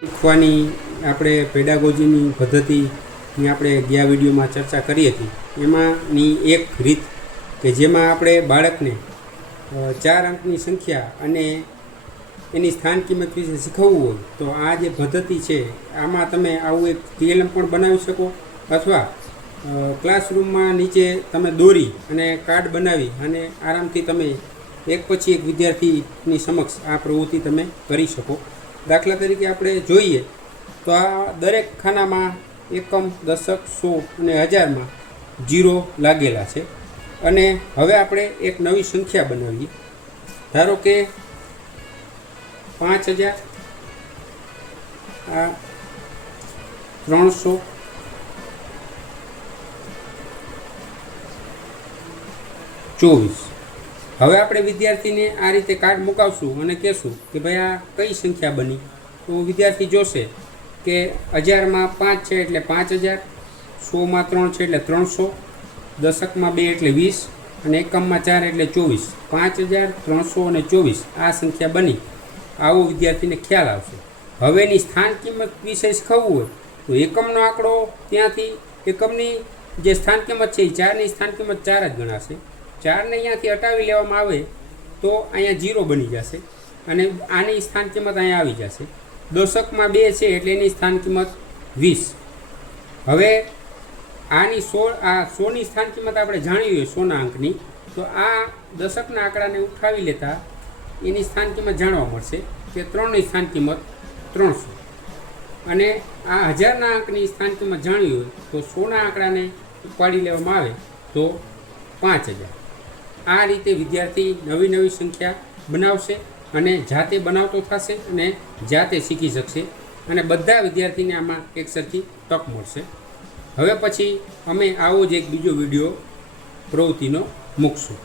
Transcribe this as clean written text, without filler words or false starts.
શીખવાની આપણે પેડાગોજીની પદ્ધતિની આપણે ગયા વિડીયોમાં ચર્ચા કરી હતી. એમાંની એક રીત કે જેમાં આપણે બાળકને 4 અંકની સંખ્યા અને એની સ્થાન કિંમત વિશે શીખવવું હોય તો આ જે પદ્ધતિ છે આમાં તમે આવું એક TLM પણ બનાવી શકો, અથવા ક્લાસરૂમમાં નીચે તમે દોરી અને કાર્ડ બનાવી અને આરામથી તમે એક પછી એક વિદ્યાર્થીની સમક્ષ આ પ્રવૃત્તિ તમે કરી શકો. દાખલા તરીકે આપણે જોઈએ તો આ દરેક ખાનામાં એકમ, દશક, 100 અને 1000માં 0 લાગેલા છે. અને હવે આપણે એક નવી સંખ્યા બનાવીએ. ધારો કે 5000, આ 300, 24. હવે આપણે વિદ્યાર્થીને આ રીતે કાર્ડ મુકાવશું અને કહેશું કે ભાઈ આ કઈ સંખ્યા બની. તો વિદ્યાર્થી જોશે કે 1000માં 5 છે એટલે 5000, 100માં 3 છે એટલે 300, દશકમાં 2 એટલે 20 અને એકમમાં 4 એટલે 24. 5000, 300 અને 24 આ સંખ્યા બની. આવો વિદ્યાર્થીને ખ્યાલ આવશે. હવે એની સ્થાન કિંમત વિશે શીખવવું હોય તો એકમનો આંકડો ત્યાંથી એકમની જે સ્થાન કિંમત છે એ 4ની સ્થાન કિંમત 4 જ ગણાશે. 4ને અહીંયાથી હટાવી લેવામાં આવે તો અહીંયા 0 બની જશે અને આની સ્થાન કિંમત અહીંયા આવી જશે. દશકમાં 2 છે એટલે એની સ્થાન કિંમત 20. હવે આની 100ની સ્થાન કિંમત આપણે જાણવી હોય 100ના અંકની, તો આ દશકના આંકડાને ઉઠાવી લેતા એની સ્થાન કિંમત જાણવા મળશે કે 3ની સ્થાન કિંમત 300. અને આ 1000ના અંકની સ્થાન કિંમત જાણવી હોય તો 100ના આંકડાને ઉપાડી લેવામાં આવે તો 5000. આ રીતે વિદ્યાર્થી નવી સંખ્યા બનાવશે અને જાતે બનાવતો થશે અને જાતે શીખી શકશે અને બધા વિદ્યાર્થીને આમાં એકસરખી તક મળશે. હવે પછી અમે આવો જ એક બીજો વિડીયો પ્રવૃત્તિનો મૂકશું.